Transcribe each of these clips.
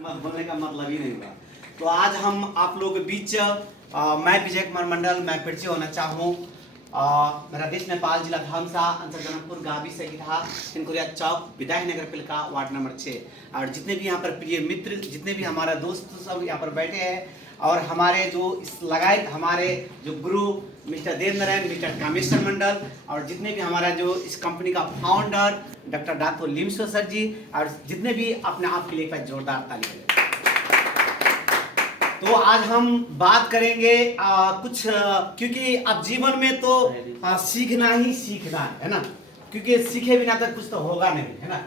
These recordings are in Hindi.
बोलने का मतलब ही नहीं हुआ। तो आज हम आप लोगों के बीच मैं विजय कुमार मंडल मैं परिचय होना चाहूँ। मेरा देश नेपाल जिला धमसा अंचल जनकपुर गावी से था सिंकुरिया चौक विधायक नगर पालिका वार्ड नंबर 6। और जितने भी यहाँ पर प्रिय मित्र, जितने भी हमारा दोस्त सब यहाँ पर बैठे हैं और हमारे जो इस लगायत हमारे जो गुरु मिस्टर देव नारायण, मिस्टर कामेश्वर मंडल और जितने भी हमारा जो इस कंपनी का फाउंडर डॉक्टर डातो लिम्सो सर जी और जितने भी अपने आप के लिए एक जोरदार ताली बजाएं। तो आज हम बात करेंगे कुछ क्योंकि अब जीवन में तो सीखना ही सीखना है ना, क्योंकि सीखे बिना तक कुछ तो होगा नहीं, है ना।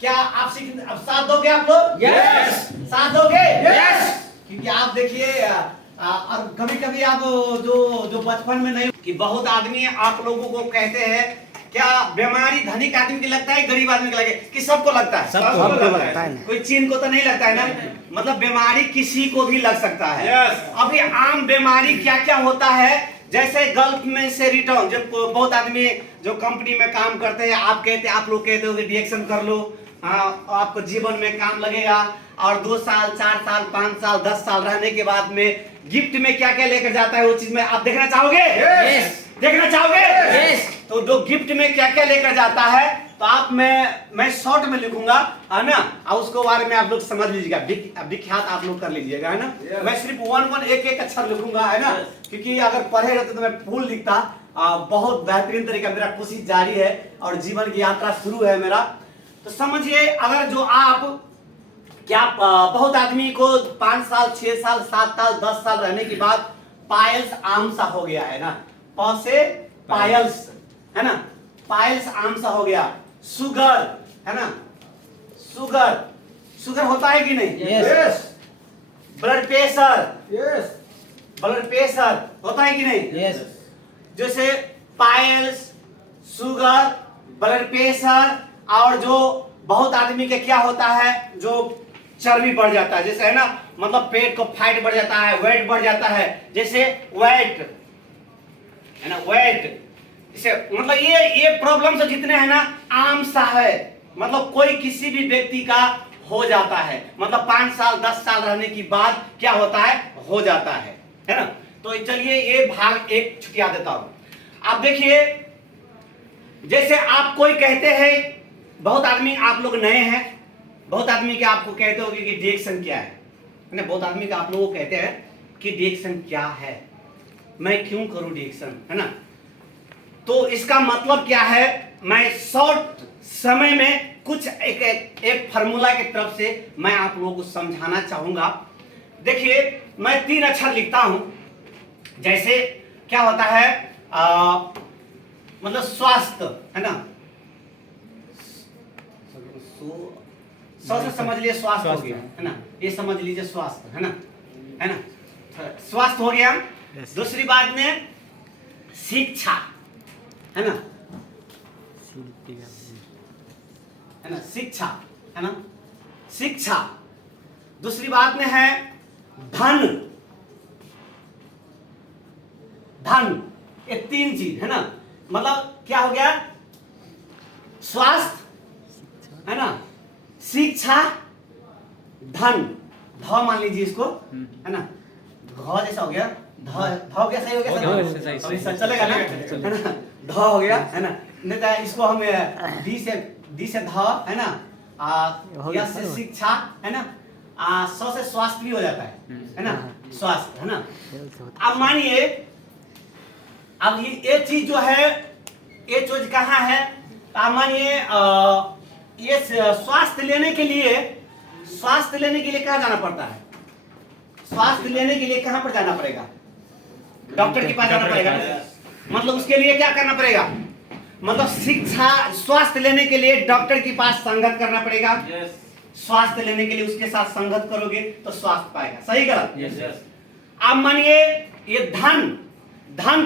क्या आप अब साथ दोगे आप लोग? यस। साथ दोगे? यस। क्योंकि आप देखिए और कभी कभी आप जो बचपन में नहीं कि बहुत आदमी आप लोगों को कहते हैं क्या बीमारी धनिक आदमी की लगता है गरीब आदमी को लगे कि सबको लगता है? सबको लगता है। कोई चीन को तो नहीं लगता है ना, मतलब बीमारी किसी को भी लग सकता है। अभी आम बीमारी क्या क्या होता है, जैसे गल्फ में से रिटर्न जब बहुत आदमी जो कंपनी में काम करते हैं आप लोग कहते हो कि रिएक्शन कर लो, आपको जीवन में काम लगेगा और 2 साल 4 साल 5 साल 10 साल रहने के बाद में गिफ्ट में क्या क्या लेकर जाता है वो चीज में आप देखना चाहोगे? देखना चाहोगे? तो जो गिफ्ट में क्या क्या लेकर जाता है तो आप मैं शॉर्ट में लिखूंगा, है ना, और उसको बारे में आप लोग समझ लीजिएगा, विख्यात आप लोग कर लीजिएगा, है ना। मैं सिर्फ एक अक्षर लिखूंगा, है ना, क्योंकि अगर पढ़े रहते तो मैं फूल लिखता। बहुत बेहतरीन तरीका मेरा कोशिश जारी है और जीवन की यात्रा शुरू है मेरा। तो समझिए अगर जो आप क्या बहुत आदमी को 5 साल 6 साल 7 साल 10 साल रहने के बाद पायल्स आम सा हो गया, है ना, प से पायल्स, है ना, पायल्स आम सा हो गया। शुगर, है ना, शुगर होता है कि नहीं? Yes. Blood pressure, yes, blood pressure होता है कि नहीं? यस। जैसे पायल्स, शुगर, ब्लड प्रेशर और जो बहुत आदमी के क्या होता है जो चर्बी बढ़ जाता है, जैसे है ना, मतलब पेट को फैट बढ़ जाता है, वेट बढ़ जाता है, जैसे वेट, है ना, वेट इसे मतलब ये प्रॉब्लम से जितने हैं ना आम सा है, मतलब कोई किसी भी व्यक्ति का हो जाता है, मतलब 5 साल 10 साल रहने की बाद क्या होता है हो जाता है ना। तो चलिए ये भाग एक छुटिया देता हूं। आप देखिए जैसे आप कोई कहते हैं, बहुत आदमी आप लोग नए हैं, बहुत आदमी के आपको कहते हो कि डिएक्शन क्या है ना, बहुत आदमी का आप लोगों को कहते हैं कि डिएक्शन क्या है, मैं क्यों करूं डिएक्शन, है ना। तो इसका मतलब क्या है, मैं शॉर्ट समय में कुछ एक फार्मूला की तरफ से मैं आप लोगों को समझाना चाहूंगा। देखिए मैं 3 अक्षर लिखता हूं, जैसे क्या होता है मतलब स्वास्थ्य, है ना, से समझ लीजिए स्वास्थ्य हो गया, है ना, ये समझ लीजिए स्वास्थ्य, है ना, स्वास्थ्य हो गया। दूसरी बात में शिक्षा, है ना, शिक्षा, है ना, शिक्षा। दूसरी बात में है धन, ये 3 चीज, है ना, मतलब क्या हो गया, स्वास्थ्य, है ना, शिक्षा, धन, ध मान लीजिए इसको, है ना, घ जैसा हो गया, ध हो गया, सही हो गया, सही चलेगा ना, है ना, ध हो गया, है ना, नहीं तो इसको हम डी से ध, है ना, या से शिक्षा, है ना, स से स्वास्थ्य भी हो जाता है ना, स्वास्थ्य, है ना। अब मानिए अब ये चीज जो है ये चीज कहाँ है, अब मानिए ये स्वास्थ्य लेने के लिए कहाँ जाना पड़ता है, स्वास्थ्य लेने के लिए कहाँ पर जाना पड़ेगा, डॉक्टर के पास जाना पड़ेगा, मतलब उसके लिए क्या करना पड़ेगा, मतलब शिक्षा स्वास्थ्य लेने के लिए डॉक्टर के पास संगत करना पड़ेगा। स्वास्थ्य लेने के लिए उसके साथ संगत करोगे तो स्वास्थ्य पाएगा, सही गलत? अब मानिए ये धन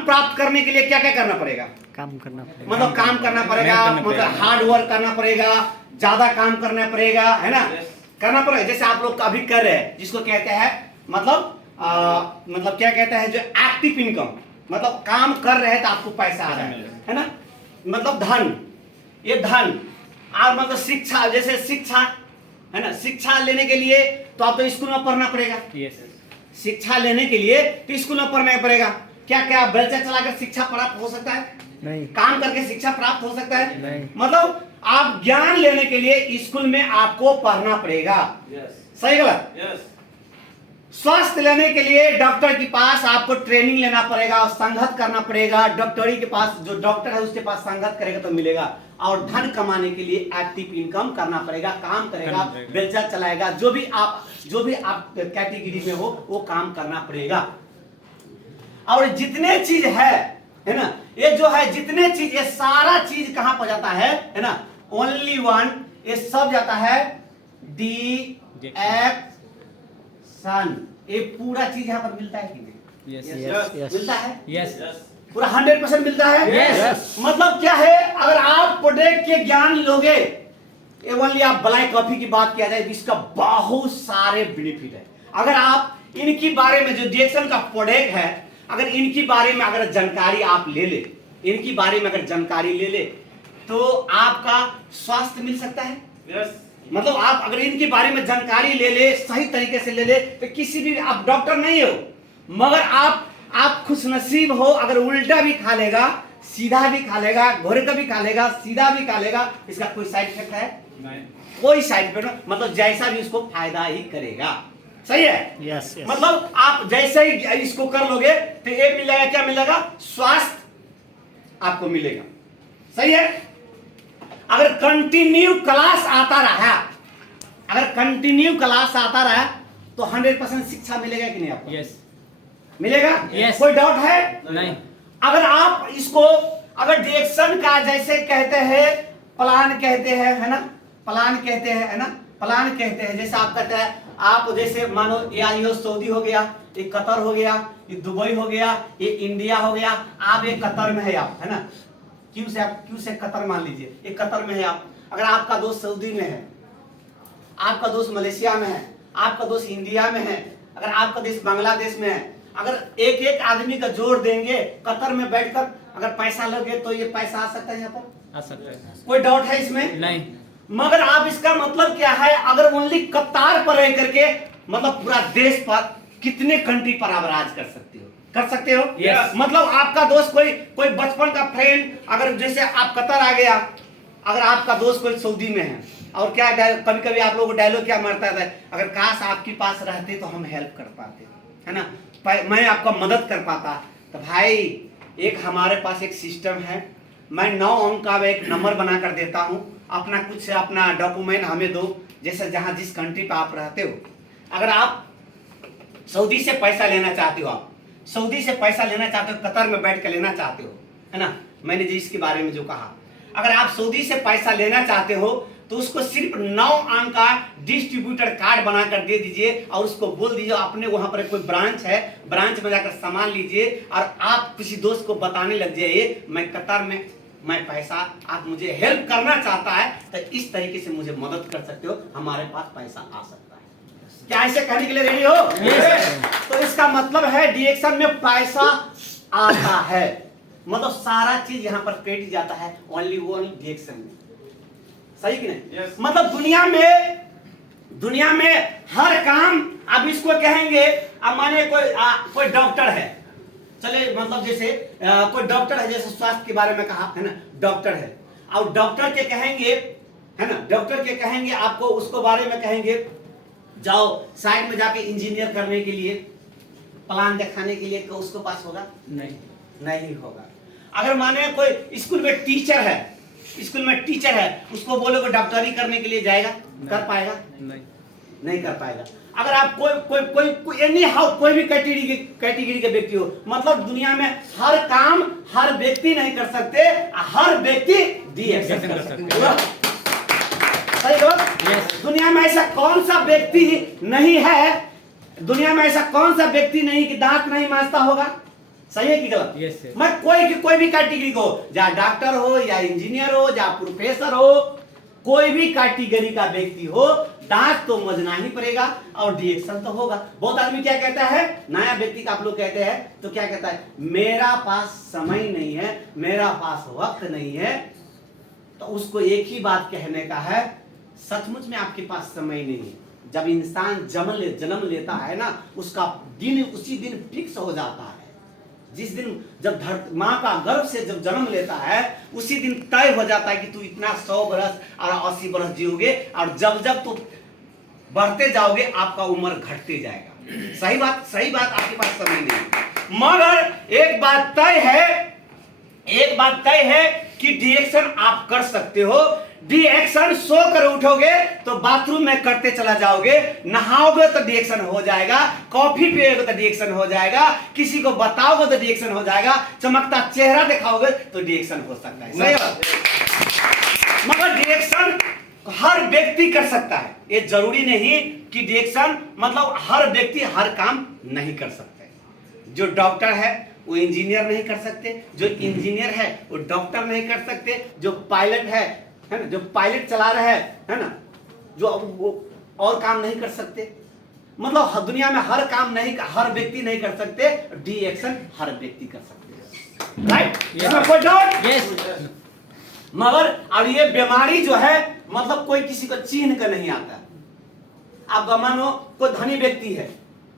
प्राप्त करने के लिए क्या क्या करना पड़ेगा, काम करना पड़ेगा, मतलब काम करना पड़ेगा, मतलब हार्ड वर्क करना पड़ेगा, ज्यादा काम करना पड़ेगा, है ना, करना पड़ेगा। जैसे आप लोग अभी कर रहे हैं जिसको कहते हैं मतलब क्या कहते हैं जो एक्टिव इनकम, मतलब काम कर रहे हैं तो आपको पैसा आ रहा है ना, मतलब धन, ये धन। और मतलब शिक्षा, जैसे शिक्षा है ना। शिक्षा लेने के लिए तो आप तो स्कूल में पढ़ना पड़ेगा। शिक्षा लेने के लिए तो स्कूल में पढ़ना पड़ेगा। क्या क्या बेलचा चलाकर शिक्षा प्राप्त हो सकता है? नहीं। काम करके शिक्षा प्राप्त हो सकता है? नहीं। मतलब आप ज्ञान लेने के लिए स्कूल में आपको पढ़ना पड़ेगा। सही गलत? स्वास्थ्य लेने के लिए डॉक्टर के पास आपको ट्रेनिंग लेना पड़ेगा और संघर्ष करना पड़ेगा। डॉक्टरी के पास जो डॉक्टर है उसके पास संघर्ष करेगा तो मिलेगा। और धन कमाने के लिए एक्टिव इनकम करना पड़ेगा, काम करेगा, बेलचा चलाएगा, जो भी आप कैटेगरी में हो वो काम करना पड़ेगा। और जितने चीज है ना, ये जो है जितने चीज, ये सारा चीज कहां पर जाता है ना, ओनली वन, ये सब जाता है डी एक्शन। ये पूरा चीज यहाँ पर मिलता है कि नहीं? यस। मिलता है। यस। पूरा 100% मिलता है। यस। मतलब क्या है, अगर आप प्रोडक्ट के ज्ञान लोगे, ओनली आप ब्लैक कॉफी की बात किया जाए, इसका बहुत सारे बेनिफिट है। अगर आप इनकी बारे में जो डिएक्शन का प्रोडक्ट है, अगर इनकी बारे में अगर जानकारी आप ले ले, इनकी बारे में अगर जानकारी ले ले तो आपका स्वास्थ्य मिल सकता है। मतलब आप अगर इनके बारे में जानकारी ले ले, सही तरीके से ले ले, तो किसी भी, आप डॉक्टर नहीं हो मगर आप खुशनसीब हो अगर उल्टा भी खा लेगा, सीधा भी खा लेगा, घोड़े का भी खा लेगा, सीधा भी खा लेगा, इसका कोई साइड इफेक्ट है? नहीं। कोई साइड इफेक्ट नहीं। मतलब जैसा भी इसको फायदा ही करेगा। सही है? यस। मतलब आप जैसे ही इसको कर लोगे तो ये मिलेगा, क्या मिलेगा? स्वास्थ्य आपको मिलेगा। सही है? अगर कंटिन्यू क्लास आता रहा, अगर कंटिन्यू क्लास आता रहा तो 100% शिक्षा मिलेगा कि नहीं आपको? यस। मिलेगा। यस। कोई डाउट है? नहीं। अगर आप इसको, अगर डिएक्शन का जैसे कहते हैं, प्लान कहते हैं, है ना, प्लान कहते हैं, है ना, प्लान कहते हैं, जैसे आप कहते हैं, आप जैसे मानो ये सऊदी हो गया, ये कतर हो गया, ये दुबई हो गया, ये इंडिया हो गया, आप ये कतर में है, आप है ना, क्यों से कतर मान लीजिए, ये कतर में है आप। अगर आपका दोस्त सऊदी में है, आपका दोस्त मलेशिया में है, आपका दोस्त इंडिया में है, अगर आपका देश बांग्लादेश में है, अगर एक एक आदमी का जोड़ देंगे कतर में बैठकर, अगर पैसा लगे तो ये पैसा आ सकता है, यहाँ पर आ सकता है। कोई डाउट है इसमें? नहीं। मगर आप इसका मतलब क्या है, अगर ओनली कतार पर रह करके मतलब पूरा देश पर कितने कंट्री पर आप राज कर सकते हो? कर सकते हो। yes. मतलब आपका दोस्त कोई बचपन का फ्रेंड, अगर जैसे आप कतर आ गया, अगर आपका दोस्त कोई सऊदी में है, और क्या कभी कभी आप लोगों को डायलॉग क्या मारता है, अगर काश आपके पास रहते तो हम हेल्प कर पाते, है ना, मैं आपका मदद कर पाता। तो भाई एक हमारे पास एक सिस्टम है, मैं 9 अंक का एक नंबर बना कर देता हूँ, अपना डॉक्यूमेंट हमें दो, जैसे जहाँ जिस कंट्री पे आप रहते हो। अगर आप सऊदी से पैसा लेना चाहते हो, आप सऊदी से पैसा लेना चाहते हो, कतर में बैठ कर लेना चाहते हो, है ना, मैंने जो इसके बारे में जो कहा, अगर आप सऊदी से पैसा लेना चाहते हो तो उसको सिर्फ 9 अंक का डिस्ट्रीब्यूटर कार्ड बनाकर दे दीजिए और उसको बोल दीजिए अपने वहां पर कोई ब्रांच है, ब्रांच में जाकर सामान लीजिए और आप किसी दोस्त को बताने लग जाइए मैं कतर में, मैं पैसा, आप मुझे हेल्प करना चाहता है तो इस तरीके से मुझे मदद कर सकते हो, हमारे पास पैसा आ सकता है। क्या ऐसे करने के लिए रेडी हो? तो इसका मतलब है डिएक्शन में पैसा आता है, मतलब सारा चीज यहाँ पर क्रेडिट जाता है ओनली वन डिएक्शन में। सही कि नहीं? yes. मतलब दुनिया में हर काम, अब इसको कहेंगे, अब माने कोई डॉक्टर है, चले मतलब जैसे कोई डॉक्टर है, जैसे स्वास्थ्य के बारे में कहा, है ना, डॉक्टर है, और डॉक्टर के कहेंगे, है ना, डॉक्टर के कहेंगे आपको, उसको बारे में कहेंगे जाओ साइड में जाके इंजीनियर करने के लिए, प्लान दिखाने के लिए, तो उसके पास होगा? नहीं होगा। अगर माने कोई स्कूल में टीचर है, उसको बोलोगे डॉक्टरी करने के लिए जाएगा? कर पाएगा? नहीं कर पाएगा। अगर आप कोई एनी हाउ कोई भी कैटेगरी के व्यक्ति हो, मतलब दुनिया में हर काम हर व्यक्ति नहीं कर सकते, हर व्यक्ति डिएक्शन कर सकते। सही हो? दुनिया में ऐसा कौन सा व्यक्ति नहीं है, दुनिया में ऐसा कौन सा व्यक्ति नहीं कि दांत नहीं मांजता होगा? सही है कि गलत? yes, मैं कोई भी कैटेगरी को, या डॉक्टर हो, या इंजीनियर हो, या प्रोफेसर हो, कोई भी कैटेगरी का व्यक्ति हो, दांत तो मजना ही पड़ेगा और डिएक्शन तो होगा। बहुत आदमी क्या कहता है, नया व्यक्ति का आप लोग कहते हैं तो क्या कहता है, मेरा पास समय नहीं है, मेरा पास वक्त नहीं है, तो उसको एक ही बात कहने का है, सचमुच में आपके पास समय नहीं है। जब इंसान जन्म लेता है ना, उसका दिन उसी दिन फिक्स हो जाता है। जिस दिन जब माँ का गर्भ से जब जन्म लेता है, उसी दिन तय हो जाता है कि तू इतना 100 बरस और 80 बरस जियोगे, और जब जब तू बढ़ते जाओगे आपका उम्र घटते जाएगा। सही बात, आपके पास समय नहीं है। मगर एक बात तय है कि डिएक्शन आप कर सकते हो। डिएक्शन सो कर उठोगे तो बाथरूम में करते चला जाओगे, नहाओगे तो डिएक्शन हो जाएगा, कॉफी पियोगे तो डिएक्शन हो जाएगा, किसी को बताओगे तो डिएक्शन हो जाएगा, चमकता चेहरा दिखाओगे तो डिएक्शन हो सकता है। सही बात। मगर डिएक्शन हर व्यक्ति कर सकता है। ये जरूरी नहीं कि डिएक्शन मतलब हर व्यक्ति हर काम नहीं कर सकते। जो डॉक्टर है वो इंजीनियर नहीं कर सकते, जो इंजीनियर है वो डॉक्टर नहीं कर सकते, जो पायलट है ना, जो पायलट चला रहे है ना, जो वो और काम नहीं कर सकते। मतलब दुनिया में हर काम नहीं, हर व्यक्ति नहीं कर सकते। डिएक्शन हर व्यक्ति कर सकते हैं। राइट? इसमें कोई डाउट? यस। मगर और ये बीमारी जो है मतलब कोई किसी को चिन्ह कर नहीं आता। आप मानो कोई धनी व्यक्ति है,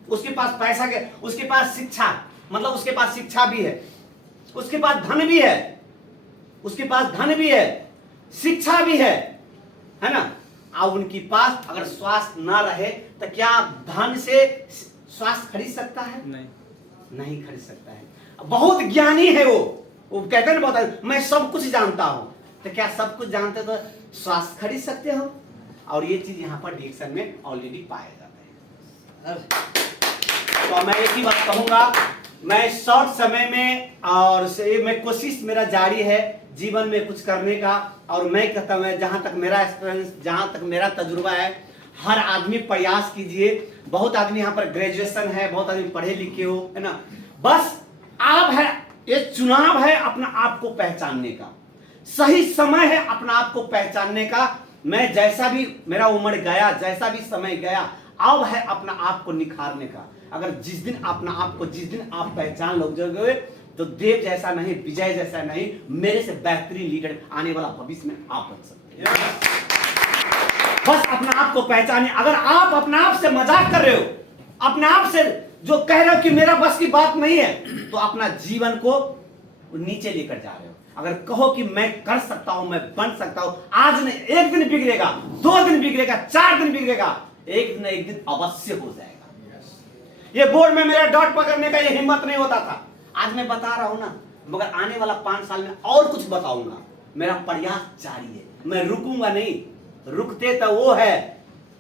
उसके पास पैसा के, उसके पास शिक्षा, मतलब उसके पास शिक्षा भी है, उसके पास धन भी है, उसके पास धन भी है, शिक्षा भी है ना। अब उनके पास अगर स्वास्थ्य ना रहे तो क्या धन से स्वास्थ्य खरीद सकता है? नहीं खरीद सकता है। बहुत ज्ञानी है वो कहते हैं ना, बहुत मैं सब कुछ जानता हूं, तो क्या सब कुछ जानते तो स्वास्थ्य खरीद सकते हो? और ये चीज यहाँ पर डिएक्शन में ऑलरेडी पाया जाता है। तो मैं एक ही बात कहूंगा, मैं शॉर्ट समय में और मैं कोशिश मेरा जारी है जीवन में कुछ करने का। और मैं कहता हूँ, जहां तक मेरा एक्सपीरियंस, जहां तक मेरा तजुर्बा है, हर आदमी प्रयास कीजिए। बहुत आदमी यहाँ पर ग्रेजुएशन है, बहुत आदमी पढ़े लिखे हो, है ना। बस आप है, ये चुनाव है अपना आप को पहचानने का, सही समय है अपना आप को पहचानने का। मैं जैसा भी मेरा उम्र गया, जैसा भी समय गया, अब है अपना आप को निखारने का। अगर जिस दिन अपना आप को, जिस दिन आप पहचान लोगे तो देव जैसा नहीं, विजय जैसा नहीं, मेरे से बेहतरीन लीडर आने वाला भविष्य में आप बन सकते हैं। बस अपना आप को पहचानिए। अगर आप अपना आप से मजाक कर रहे हो, अपने आप से जो कह रहे हो कि मेरा बस की बात नहीं है, तो अपना जीवन को नीचे लेकर जा रहे हो। अगर कहो कि मैं कर सकता हूं, मैं बन सकता हूं, आज नहीं, एक दिन बिगड़ेगा, 2 दिन बिगड़ेगा, 4 दिन बिगड़ेगा, एक न एक दिन अवश्य हो जाएगा। ये बोर्ड में मेरा डॉट पकड़ने का ये हिम्मत नहीं होता था, आज मैं बता रहा हूं ना। मगर आने वाला 5 साल में और कुछ बताऊंगा। मेरा प्रयास जारी है, मैं रुकूंगा नहीं। रुकते तो वो है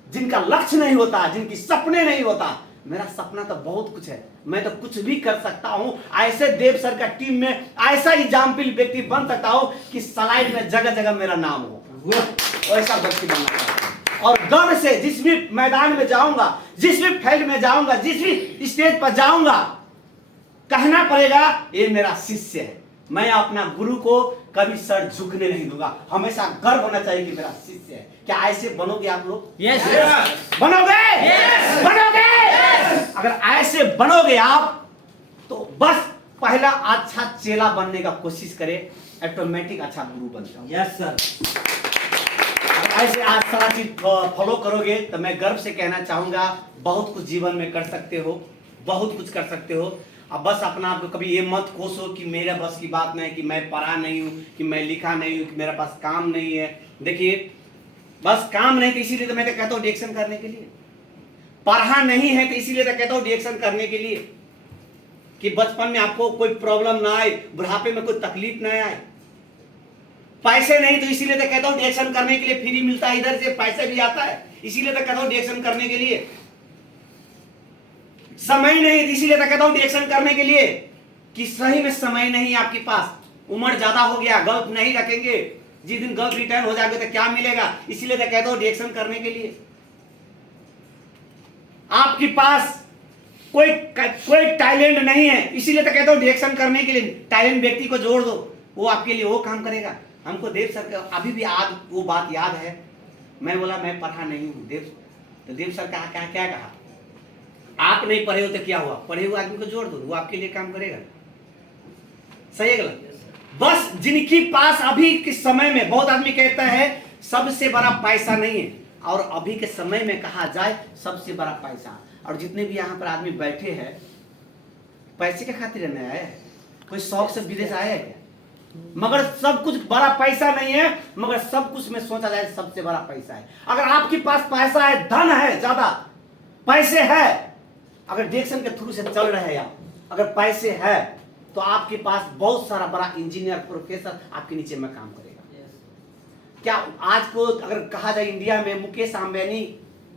जिनका लक्ष्य नहीं होता, जिनकी सपने नहीं होता। मेरा सपना तो बहुत कुछ है, मैं तो कुछ भी कर सकता हूं। ऐसे देव सर का टीम में ऐसा एग्जाम्पल व्यक्ति बन सकता हूं कि स्लाइड में जगह जगह मेरा नाम हो। ऐसा व्यक्ति बनना चाहता हूं। और गर्व से जिस भी मैदान में जाऊंगा, जिस भी फील्ड में जाऊंगा, जिस भी स्टेज पर जाऊंगा, कहना पड़ेगा ये मेरा शिष्य है। मैं अपना गुरु को कभी सर झुकने नहीं दूंगा। हमेशा गर्व होना चाहिए कि मेरा शिष्य है। क्या ऐसे बनोगे आप लोग? यस। बनोगे? यस। बनोगे? यस। अगर ऐसे बनोगे आप तो बस पहला अच्छा चेला बनने का कोशिश करें, ऑटोमेटिक अच्छा गुरु बन जाओ। Yes sir. ऐसे आज सारा चीज फॉलो करोगे तो मैं गर्व से कहना चाहूंगा, बहुत कुछ जीवन में कर सकते हो, बहुत कुछ कर सकते हो। अब बस अपना आपको कभी ये मत कोसो कि मेरा बस की बात नहीं, कि मैं पढ़ा नहीं हूँ, कि मैं लिखा नहीं हूँ, कि मेरे पास काम नहीं है। देखिए, बस काम नहीं तो इसीलिए तो मैं तो कहता हूँ डिएक्शन करने के लिए। पढ़ा नहीं है तो इसीलिए तो कहता हूँ डिएक्शन करने के लिए, कि बचपन में आपको कोई प्रॉब्लम ना आए, बुढ़ापे में कोई तकलीफ ना आए। पैसे नहीं तो इसीलिए तो कहता हूँ डिएक्शन करने के लिए। फ्री मिलता है, इधर से पैसे भी आता है, इसीलिए तो कहता हूँ डिएक्शन करने के लिए। समय नहीं इसीलिए तो कहता हूं डिएक्शन करने के लिए, कि सही में समय नहीं आपके पास, उम्र ज्यादा हो गया, गर्ल्स नहीं रखेंगे, जिस दिन गर्ल्स रिटर्न हो जाएंगे तो क्या मिलेगा, इसीलिए तो कहता हूं डिएक्शन करने के लिए। आपके पास कोई टैलेंट नहीं है, इसीलिए तो कहता हूं डिएक्शन करने के लिए। टैलेंट व्यक्ति को जोड़ दो, वो आपके लिए वो काम करेगा। हमको देव सर का अभी भी आज वो बात याद है। मैं बोला मैं पढ़ा नहीं हूं देव, तो देव सर कहा क्या कहा, आप नहीं पढ़े हो तो क्या हुआ, पढ़े हुए आदमी को जोड़ दो, वो आपके लिए काम करेगा। सही है गलत? बस जिनकी पास अभी के समय में, बहुत आदमी कहता है सबसे बड़ा पैसा नहीं है। और अभी के समय में कहा जाए सबसे बड़ा पैसा, और जितने भी यहाँ पर आदमी बैठे हैं पैसे के खातिर रहने आए हैं, कोई शौक से विदेश आया है क्या? मगर सब कुछ बड़ा पैसा नहीं है, मगर सब कुछ में सोचा जाए सबसे बड़ा पैसा है। अगर आपके पास पैसा है, धन है, ज्यादा पैसे है, अगर डिएक्शन के थ्रू से चल रहे हैं आप, अगर पैसे है तो आपके पास बहुत सारा बड़ा इंजीनियर प्रोफेसर आपके नीचे में काम करेगा। क्या आज को अगर कहा जाए इंडिया में मुकेश अंबानी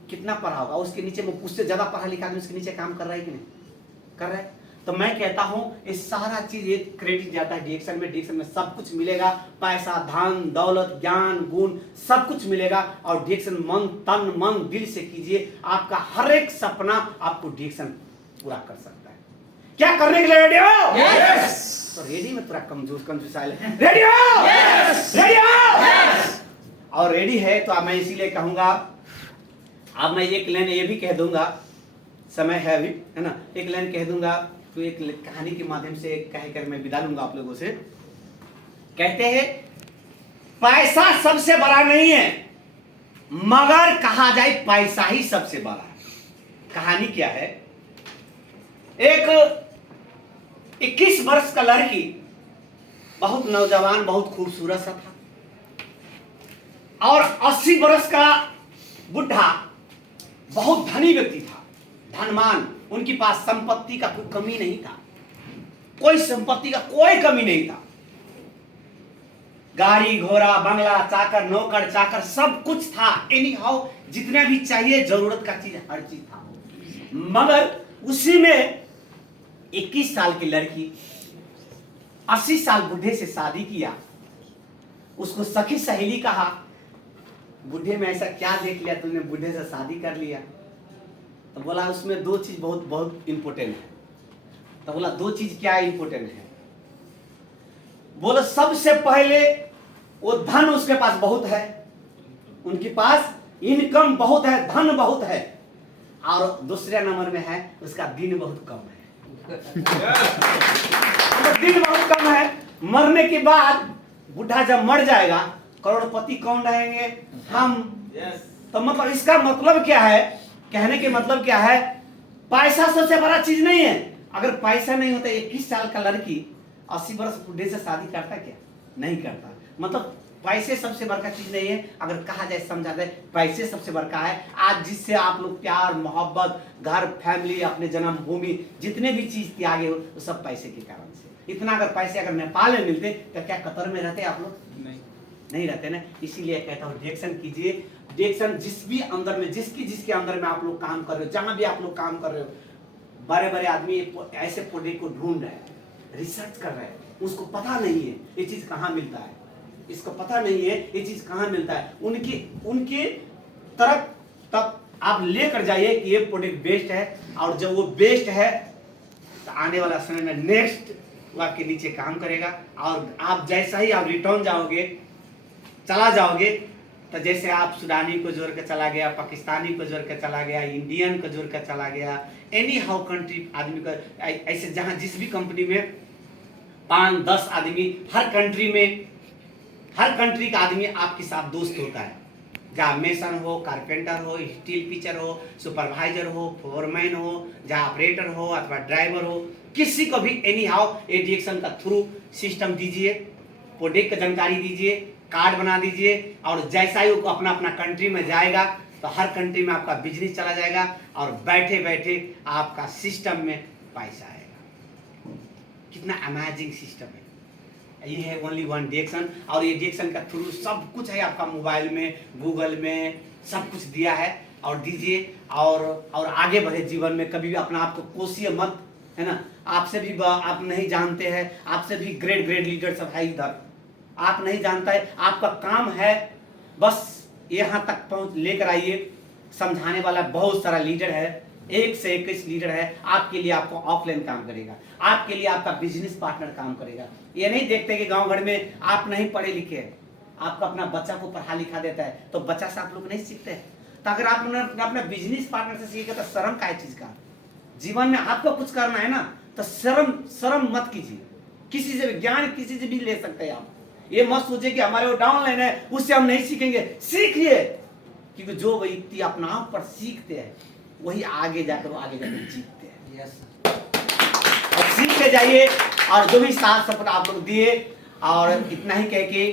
कितना पढ़ा होगा, उसके नीचे में उससे ज्यादा पढ़ा लिखा आदमी उसके नीचे काम कर रहा है कि नहीं कर रहा है? तो मैं कहता हूं ये सारा चीज ये क्रेडिट जाता है डिएक्शन में। डिएक्शन में सब कुछ मिलेगा, पैसा, धन, दौलत, ज्ञान, गुण सब कुछ मिलेगा। और डिएक्शन मन, तन, मन, दिल से कीजिए, आपका हर एक सपना आपको डिएक्शन पूरा कर सकता है। क्या करने के लिए रेडी हो? यस। तो रेडी में थोड़ा कंजूस आए, रेडी हो? यस। रेडी हो? यस। और रेडी है तो मैं इसीलिए कहूंगा, अब मैं एक लाइन ये भी कह दूंगा, समय है अभी, है ना, एक लाइन कह दूंगा तो एक कहानी के माध्यम से कहकर मैं विदा लूंगा आप लोगों से। कहते हैं पैसा सबसे बड़ा नहीं है, मगर कहा जाए पैसा ही सबसे बड़ा है। कहानी क्या है? एक 21 वर्ष का लड़की, बहुत नौजवान, बहुत खूबसूरत सा था, और 80 वर्ष का बुढ़ा, बहुत धनी व्यक्ति था, धनवान, उनके पास संपत्ति का कोई कमी नहीं था, कोई संपत्ति का कोई कमी नहीं था, गाड़ी घोड़ा बंगला, चाकर नौकर चाकर सब कुछ था, एनी हाउ जितना भी चाहिए जरूरत का चीज हर चीज था। मगर उसी में 21 साल की लड़की 80 साल बुढ़े से शादी किया। उसको सखी सहेली कहा, बुढ़े में ऐसा क्या देख लिया तुमने, बुढ़े से शादी कर लिया? तो बोला उसमें दो चीज बहुत बहुत इंपॉर्टेंट है। तो बोला दो चीज क्या इंपॉर्टेंट है? बोला सबसे पहले वो धन उसके पास बहुत है, उनके पास इनकम बहुत है, धन बहुत है, और दूसरे नंबर में है उसका दिन बहुत कम है। दिन बहुत कम है। मरने के बाद बुढ़ा जब मर जाएगा, करोड़पति कौन रहेंगे? हम। तो मतलब इसका मतलब क्या है? कहने के मतलब क्या है? पैसा सबसे बड़ा चीज नहीं है। अगर पैसा नहीं होता 21 साल का लड़की 80 वर्ष बुढ़े से शादी करता क्या? नहीं करता। मतलब पैसे सबसे बड़का चीज नहीं है। अगर कहा जाए, समझा जाए, पैसे सबसे बड़का है। आज जिससे आप लोग प्यार, मोहब्बत, घर, फैमिली, अपने जन्मभूमि, जितने भी चीज त्यागे हो वो सब पैसे के कारण से। इतना अगर पैसे अगर नेपाल में मिलते तो क्या कतर में रहते आप लोग? नहीं रहते ना। इसीलिए कहता हूँ डिएक्शन कीजिए। डिएक्शन जिस भी अंदर में, जिसके अंदर में आप लोग काम कर रहे हो, जहां भी आप लोग काम कर रहे हो, बड़े बड़े आदमी ऐसे प्रोडक्ट को ढूंढ रहे हैं, रिसर्च कर रहे हैं, उसको पता नहीं है ये चीज कहाँ मिलता है, इसको पता नहीं है ये चीज कहाँ मिलता है। उनके तरफ तब आप लेकर जाइए कि ये प्रोडक्ट बेस्ट है, और जब वो बेस्ट है तो आने वाला समय में नेक्स्ट वो आपके नीचे काम करेगा। और आप जैसा ही आप रिटर्न जाओगे, चला जाओगे, तो जैसे आप सुडानी को जोड़ के चला गया, पाकिस्तानी को जोड़ के चला गया, इंडियन को जोड़ के चला गया, एनी हाउ कंट्री आदमी का, ऐसे जहां जिस भी कंपनी में 5-10 आदमी, हर कंट्री का आदमी आपके साथ दोस्त होता है। जहाँ मेसन हो, कारपेंटर हो, स्टील पिचर हो, सुपरवाइजर हो, फोरमैन हो, जहाँ ऑपरेटर हो अथवा ड्राइवर हो, किसी को भी एनी हाउ डिएक्शन का थ्रू सिस्टम दीजिए, प्रोडक्ट की जानकारी दीजिए, कार्ड बना दीजिए, और जैसा ही वो अपना अपना कंट्री में जाएगा तो हर कंट्री में आपका बिजनेस चला जाएगा, और बैठे बैठे आपका सिस्टम में पैसा आएगा। कितना अमेजिंग सिस्टम है ये है। ओनली वन डिएक्शन, और ये डिएक्शन का थ्रू सब कुछ है आपका मोबाइल में, गूगल में सब कुछ दिया है। और दीजिए और आगे बढ़े जीवन में। कभी भी अपना आपको कोसिए मत, है ना। आपसे भी आप नहीं जानते हैं, आपसे भी ग्रेट लीडर सब है इधर, आप नहीं जानता है। आपका काम है बस यहाँ तक पहुँच लेकर आइए। समझाने वाला बहुत सारा लीडर है, 1 से 21 लीडर है। आपके लिए आपको ऑफलाइन काम करेगा, आपके लिए आपका बिजनेस पार्टनर काम करेगा। ये नहीं देखते कि गांव घर में आप नहीं पढ़े लिखे हैं, आपका अपना बच्चा को पढ़ा लिखा देता है तो बच्चा से आप लोग नहीं सीखते हैं। तो अगर आप अपना बिजनेस पार्टनर से सीखे तो शर्म का चीज का? जीवन में आपको कुछ करना है ना, तो शर्म मत कीजिए। किसी से ज्ञान किसी से भी ले सकते हैं आप। ये मत सोचिए कि हमारे वो डाउन लाइन है उससे हम नहीं सीखेंगे, सीखिए, क्योंकि जो व्यक्ति अपना आप पर सीखते हैं वही आगे जाकर जीतते हैं। यस और सीख के जाइए। और जो भी साथ सपोर्ट आप लोग दिए, और इतना ही कह के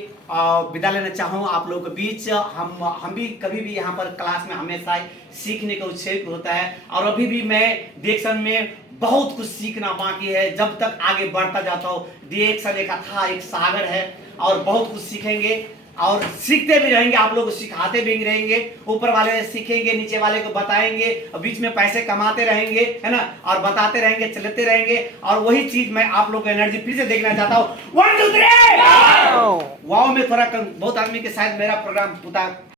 विदा लेना चाहूँ आप लोगों के बीच। हम भी कभी भी यहाँ पर क्लास में हमेशा सीखने का उत्साह होता है, और अभी भी मैं डिएक्शन में बहुत कुछ सीखना बाकी है। जब तक आगे बढ़ता जाता हूँ, डिएक्शन एक था एक सागर है, और बहुत कुछ सीखेंगे और सीखते भी रहेंगे, आप लोग को सिखाते भी रहेंगे। ऊपर वाले सीखेंगे, नीचे वाले को बताएंगे, और बीच में पैसे कमाते रहेंगे, है ना, और बताते रहेंगे, चलते रहेंगे। और वही चीज मैं आप लोग को एनर्जी फिर से देखना चाहता हूँ। 1 2 3 वाओ में थोड़ा बहुत आदमी के शायद मेरा प्रोग्राम